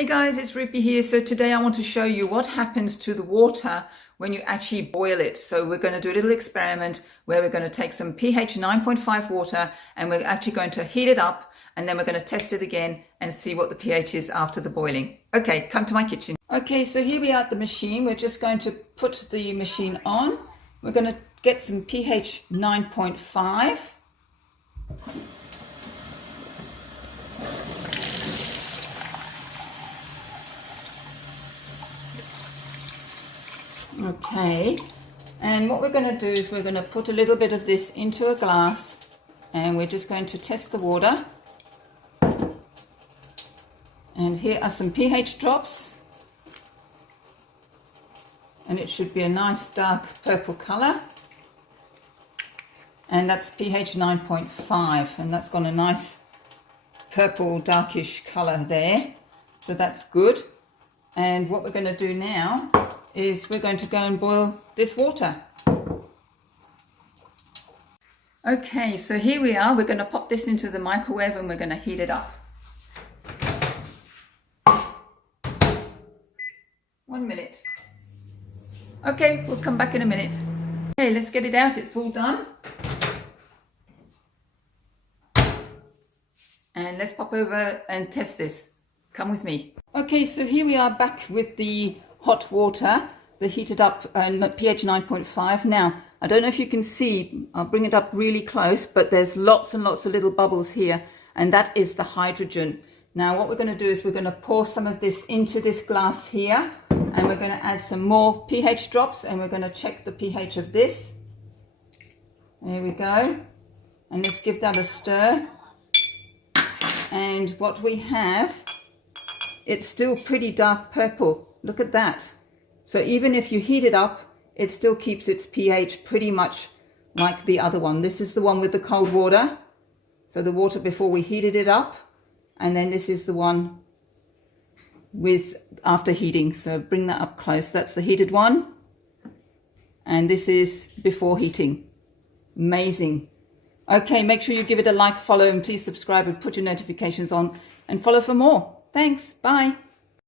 Hey guys, it's Rupi here. So today I want to show you what happens to the water when you actually boil it. So we're going to do a little experiment where we're going to take some pH 9.5 water and we're actually going to heat it up, and then we're going to test it again and see what the pH is after the boiling. Okay, come to my kitchen. Okay, so here we are at the machine. We're just going to put the machine on. We're going to get some pH 9.5. Okay, and what we're going to do is we're going to put a little bit of this into a glass and we're just going to test the water. And here are some pH drops, and it should be a nice dark purple color, and that's pH 9.5, and that's got a nice purple darkish color there, so that's good. And what we're going to do now is we're going to go and boil this water. Okay, so here we are. We're going to pop this into the microwave and we're going to heat it up. 1 minute. Okay, we'll come back in a minute. Okay, let's get it out. It's all done. And let's pop over and test this. Come with me. Okay, so here we are back with the hot water, the heated up pH 9.5. Now, I don't know if you can see, I'll bring it up really close, but there's lots and lots of little bubbles here, and that is the hydrogen. Now, what we're going to do is we're going to pour some of this into this glass here, and we're going to add some more pH drops, and we're going to check the pH of this. There we go. And let's give that a stir. And what we have, it's still pretty dark purple. Look at that. So even if you heat it up, it still keeps its pH pretty much like the other one. This is the one with the cold water. So the water before we heated it up. And then this is the one with after heating. So bring that up close. That's the heated one. And this is before heating. Amazing. Okay, make sure you give it a like, follow, and please subscribe and put your notifications on and follow for more. Thanks. Bye.